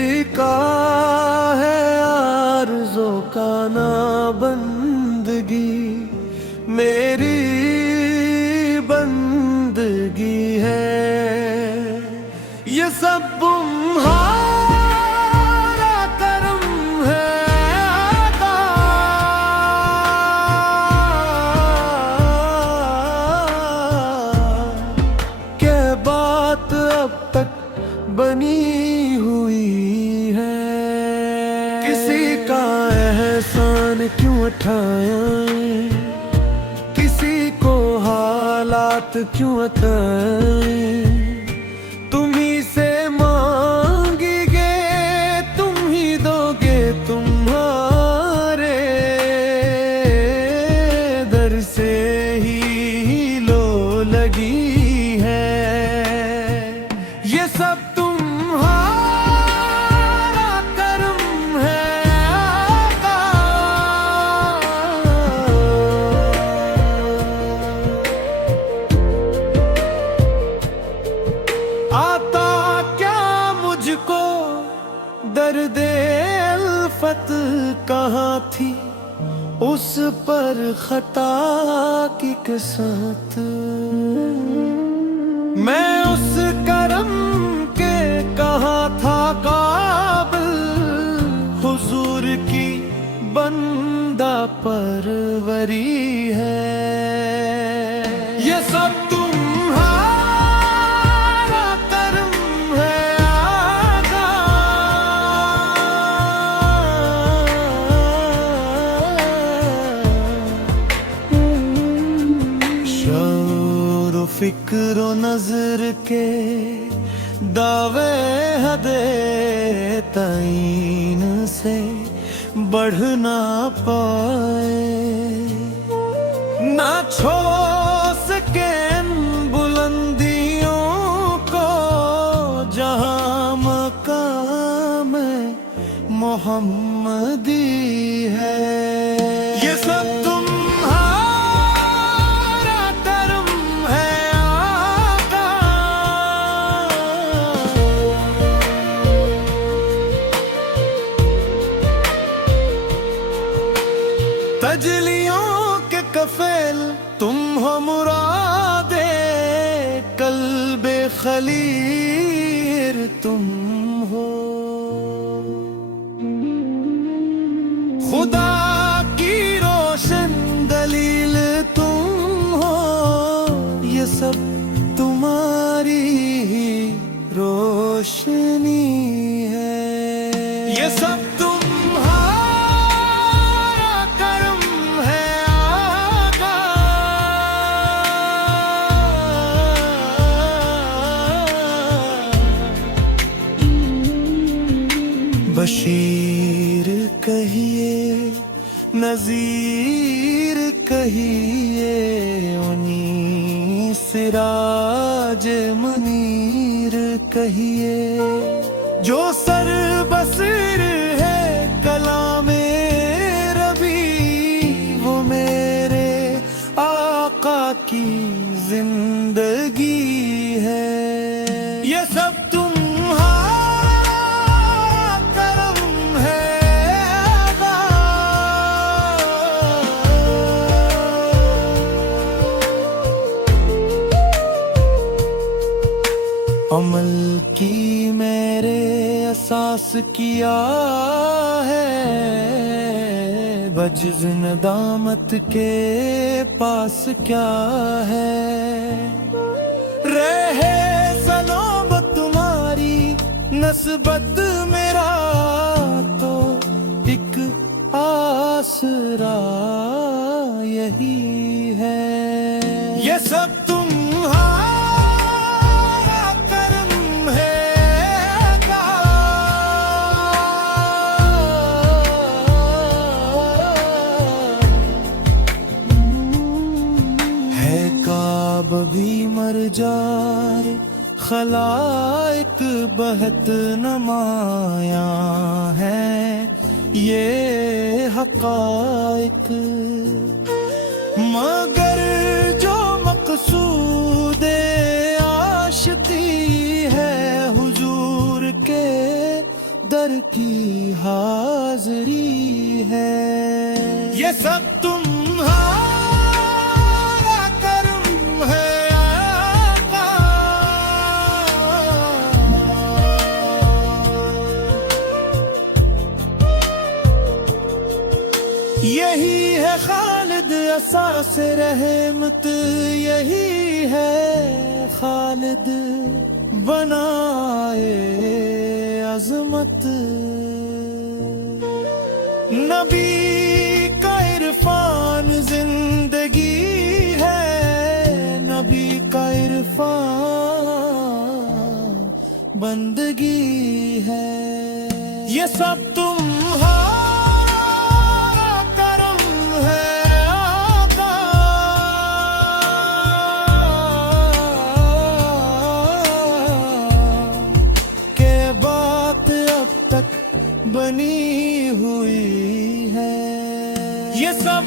लिखा है आरज़ों का ना बंदगी, मेरी बंदगी है। ये सब तुम्हारा करम है अता, क्या बात अब तक बनी हुई है। किसी का एहसान क्यों उठाया, किसी को हालात क्यों बताए। तुम ही से मांगेंगे, तुम ही दोगे, तुम्हारे दर से ही लो लगी है। ये सब तुम्हारा करम है अता। आता क्या मुझको दर्दे अल्फत कहाँ थी, उस पर खता की कसरत। मैं उस करम के कहाँ था काबिल, हुजूर की बंदा परवरी है। ये सब तुम्हारा करम है आका। शौर फिक्र नजर के दावे हदे ताइन से बढ़ ना पाए, ना छो सके बुलंदियों को जहां मकाम मोहम्मदी है। ये सब तुम्हारा करम है आका। तजलियों के कफेल तुम हो मुरादे, कल्बे खलीर तुम हो। खुदा की रोशन दलील तुम हो, ये सब तुम्हारी रोशनी है। ये सब तुम्हारा करम है आका। बशीर कहिए, नज़ीर कहिए, उन्हीं सिराज मुनीर कहिए, जो सर बसर है कलामे रबी, वो मेरे आका की जिंदगी है। ये सब तुम्हारा करम है आका। अमल की मेरे एहसास किया है, बज्ज़ नदामत के पास क्या है। रहे सलामत तुम्हारी नस्बत, मेरा तो एक आसरा यही है। ये सब तुम्हारा करम है आका। है काब भी मर जाए, खलाइक बहत नमाया है, ये हक़ाइक़। मगर जो मक़सूद-ए-आशिक़ी है हुजूर के दर की हाजरी है। ये सब तुम्हारा कर्म है आका। यही है खालिद असास रहमत, यही है खालिद बनाए अजमत। नबी का इरफान जिंदगी है, नबी का इरफान बंदगी है। ये सब तुम्हारा करम है आका। के बात अब तक बनी हुई है। ये सब